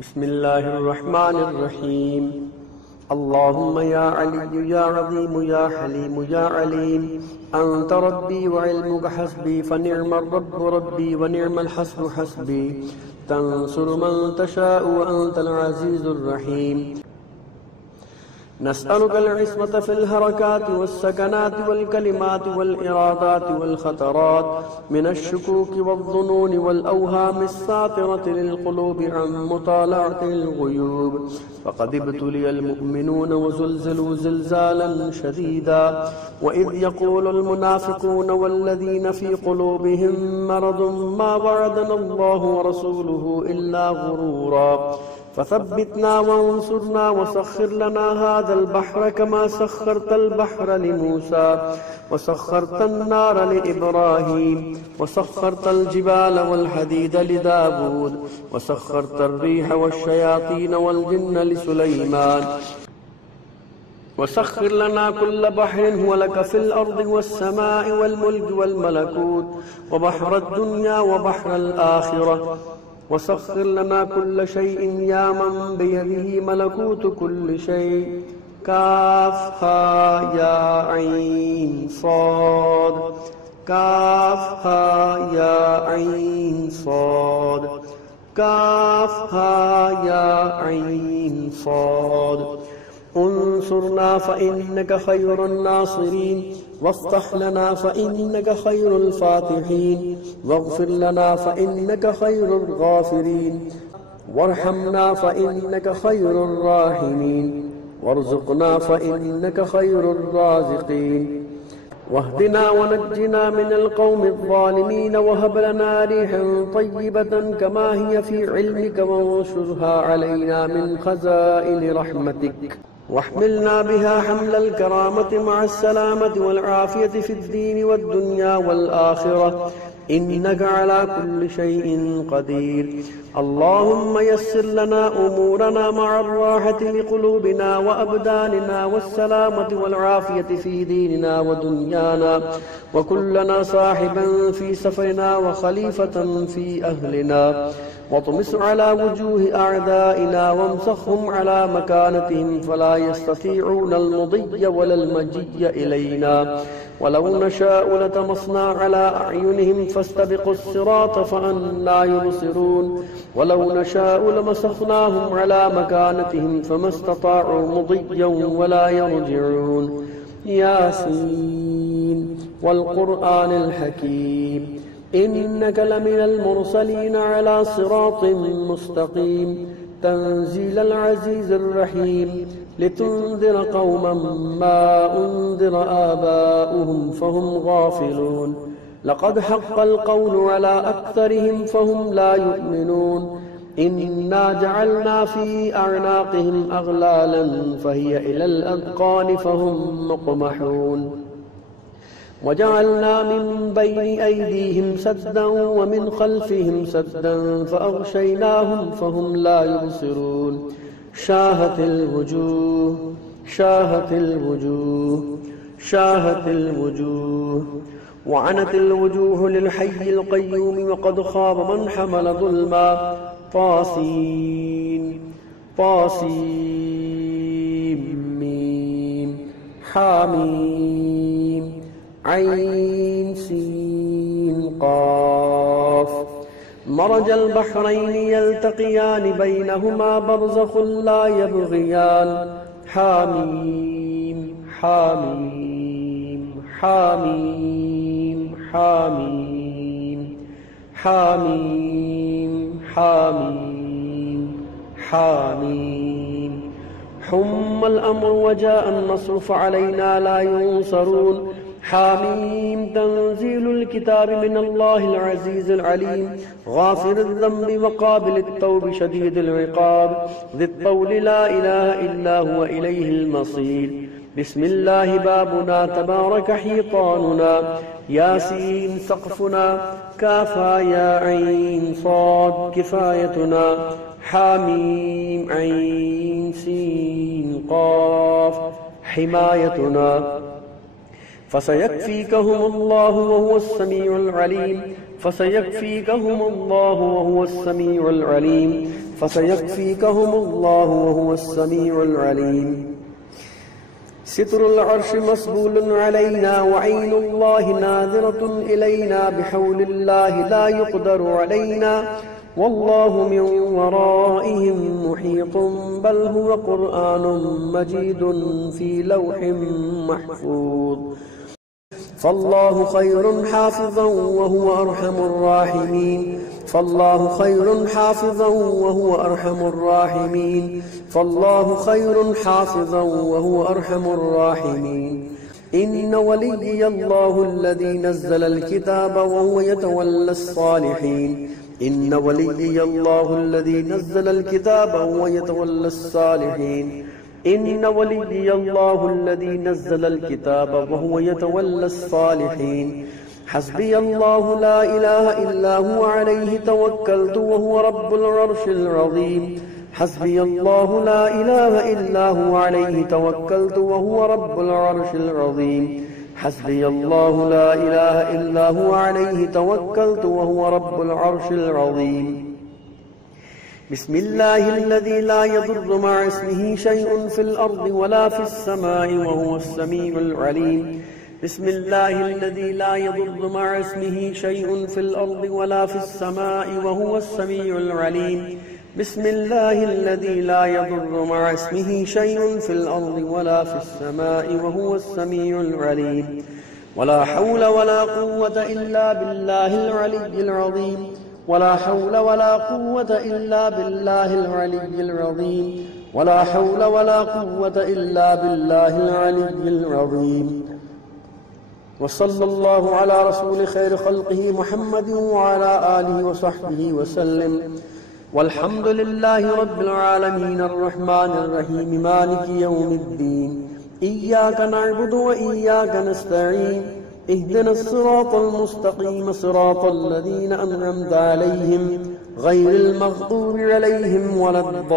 बिस्मिल्लाहिर्रहमानिर्रहीम। अल्लाहुम्मा या अली या अज़ीम या हलीम या अलीम अंत रब्बी व इल्मुका हस्बी फनिअमर रब्बु रब्बी व निअमल हस्बु हस्बी तंसुरु मन तशाअ व अंतल अज़ीज़ुर रहीम। नस्अलुकल इस्मत फिल हरकात वस्सकनात वल कलिमात वल इरादात वल खतरात मिनश शुकूक वज़्ज़ुनून वल अवहाम अस्सातिरत लिल क़ुलूब अन मुतालअतिल ग़ुयूब। फ़क़द इब्तुलियल मुमिनून व ज़ुलज़िलू ज़िलज़ालन शदीदा व इज़ यक़ूलुल मुनाफ़िक़ून वल्लज़ीन फ़ी क़ुलूबिहिम मरदुम मा वअदनल्लाहु व रसूलुहु इल्ला ग़ुरूरा। फसब्बितना वंसुरना वसख्खिर लना हाज़ल बहर कमा सख्खरतल बहर लिमूसा वसख्खरतन नार लिइब्राहीम वसख्खरतल जिबाल वल हदीद लिदाऊद वसख्खरतर रीह वश्शयातीन वल जिन्न लिसुलैमान वसख्खिर लना कुल्ल बहरिन हुवा लक फिल अर्दि वस्समाइ वल मुल्क वल मलकूत व बहरद दुनिया व बहरल आखिरह वसख्खिर लना कुल्ल शैइन या मन बियदिही मलकूतु कुल्लि शै। काफ हा या ऐन साद काफ हा या ऐन साद काफ हा या ऐन साद। उन्सुरना फ़इन्नका खैरुन नासिरीन वफ़्तह लना फ़इन्नका खैरुल फ़ातिहीन वग़्फ़िर लना फ़इन्नका खैरुल ग़ाफ़िरीन वरहमना फ़इन्नका खैरुर राहिमीन वरज़ुक़ना फ़इन्नका खैरुर राज़िक़ीन वहदिना वनज्जिना मिनल क़ौमिज़ ज़ालिमीन वहब लना रिहन तय्यबतन कमा हिय फ़ी इल्मिका वंशुरहा अलैना मिन ख़ज़ाइनि रहमतिक वहमिलना बिहा हमलल करामति मअस्सलामति वल आफ़ियति फ़िद्दीन वद्दुन्या वल आख़िरह इन्नका अला कुल्लि शैइन क़दीर। अल्लाहुम्मा यस्सिर लना उमूरना मअर राहति लिक़ुलूबिना व अबदानिना वस्सलामति वल आफ़ियति फ़ी दीनिना व दुन्याना व कुन लना साहिबन फ़ी सफ़रिना व ख़लीफ़तन फ़ी अहलिना वतमिस अला वजूहि अअदाइना वमसखहुम अला मकानतिहिम फला यस्ततीऊनल मुदिय्य वलल मजिय्य इलैना वलौ नशाअ लतमस्ना अला अअयुनिहिम फस्तबिक़ुस सिरात फअन्ना युबसिरून वलौ नशाअ लमसखनाहुम अला मकानतिहिम फमस्तताअू मुदिय्यन वला यरजिऊन। यासीन वल क़ुरआनिल हकीम इन्नका लमिनल मुरसलीन अला सिरातिन मुस्तक़ीम तंज़ीलल अज़ीज़िर रहीम लितुन्ज़िर क़ौमन मा उन्ज़िर आबाउहुम फ़हुम गाफ़िलून लक़द हक़्क़ल क़ौलु अला अक्सरिहिम फ़हुम ला युमिनून इन्ना जअलना फ़ी अअनाक़िहिम अग़लालन फ़हिय इलल अज़क़ानि फ़हुम मुक़महून वजअलना मिन बैनि अयदीहिम सद्दन व मिन खल्फिहिम सद्दन फ़अग़शयनाहुम फ़हुम ला युबसिरून। शाहतिल वजूह शाहतिल वजूह शाहतिल वजूह वअनतिल वजूह लिल हय्यिल क़य्यूम वक़द ख़ाब मन हमल ज़ुल्मा। तासीन तासीम मीम हामीम ऐन सीन क़ाफ। मरजल बहरैनि यल्तक़ियान बैनहुमा बरज़ख़ुन ला यबग़ियान। हामीम हामीम हामीम हामीम हामीम हामीम हामीम। हुम्मल अम्रु वजाअन नस्रु फ़अलैना ला युनसरून। हामीम तंज़ीलुल किताबि मिनल्लाहिल अज़ीज़िल अलीम गाफ़िरिज़ ज़ंबि व क़ाबिलित तौबि शदीदिल इक़ाब ज़ित तौलि ला इलाहा इल्ला हुवा इलैहिल मसीर। बिस्मिल्लाहि बाबुना तबारक हितानुना यासीन सक़्फ़ुना काफ़ा या ऐन साद किफ़ायतुना हामीम ऐन सीन क़ाफ हिमायतुना फसयक्फीकहुमुल्लाहु वहुवस समीउल अलीम फसयक्फीकहुमुल्लाहु वहुवस समीउल अलीम फसयक्फीकहुमुल्लाहु वहुवस समीउल अलीम। सित्रुल अर्श मस्बूलुन अलैना व ऐनुल्लाहि नाज़िरतुन इलैना बिहौलिल्लाहि ला युक़दरु अलैना वल्लाहु मिन वराइहिम मुहीतुन बल हुवा कुरआनुम मजीदुन फी लौहिम महफूज़। फल्लाहु खैरुन हाफ़िज़न व हुवा अरहमुर राहिमीन फल्लाहु खैरुन हाफ़िज़न व हुवा अरहमुर राहिमीन फल्लाहु खैरुन हाफ़िज़न व हुवा अरहमुर राहिमीन। इन्न वलिय्यल्लाहु अल्लज़ी नज़्ज़लल किताब व हुवा यतवल्लस सालिहीन इन्न वलिय्यल्लाहु अल्लज़ी नज़्ज़लल किताब व हुवा यतवल्लस सालिहीन इन्न वलिय्यल्लाहु अल्लज़ी नज़्ज़लल किताब व हुवा यतवल्लस सालिहीन। हस्बियल्लाहु ला इलाहा इल्ला हुवा अलैहि तवक्कलतु व हुवा रब्बुल अर्शिल अज़ीम हस्बियल्लाहु ला इलाहा इल्ला हुवा अलैहि तवक्कलतु व हुवा रब्बुल अर्शिल अज़ीम हस्बियल्लाहु ला इलाहा इल्ला हुवा अलैहि तवक्कलतु व हुवा रब्बुल अर्शिल अज़ीम। बिस्मिल्लाहिल्लज़ी ला यदुर्रु मअ इस्मिही शैउन फिल अर्दि वला फिस समाई व हुवस समीउल अलीम बिस्मिल्लाहिल्लज़ी ला यदुर्रु मअ इस्मिही शैउन फिल अर्दि वला फिस समाई व हुवस समीउल अलीम बिस्मिल्लाहिल्लज़ी ला यदुर्रु मअ इस्मिही शैउन फिल अर्दि वला फिस समाई व हुवस समीउल अलीम। वला हौला वला कुव्वता इल्ला बिल्लाहिल अलिय्यिल अज़ीम वला हौला वला कुव्वता इल्ला बिल्लाहिल अलिय्यिल अज़ीम वला हौला वला कुव्वता इल्ला बिल्लाहिल अलिय्यिल अज़ीम। वसल्लल्लाहु अला रसूल खैर खल्क़िही मुहम्मदिन व अला आलिहि व सहबिहि वसल्लम वल्हम्दुलिल्लाहि रब्बिल आलमीन अर्रहमानिर रहीम मालिकि यौमिद्दीन। इय्याका नअबुदु व इय्याका नस्तईन इहदिनस सिरातल मुस्तक़ीम सिरातल लज़ीना अनअमता अलैहिम गैरिल मग़दूबि अलैहिम वलद्दाल्लीन।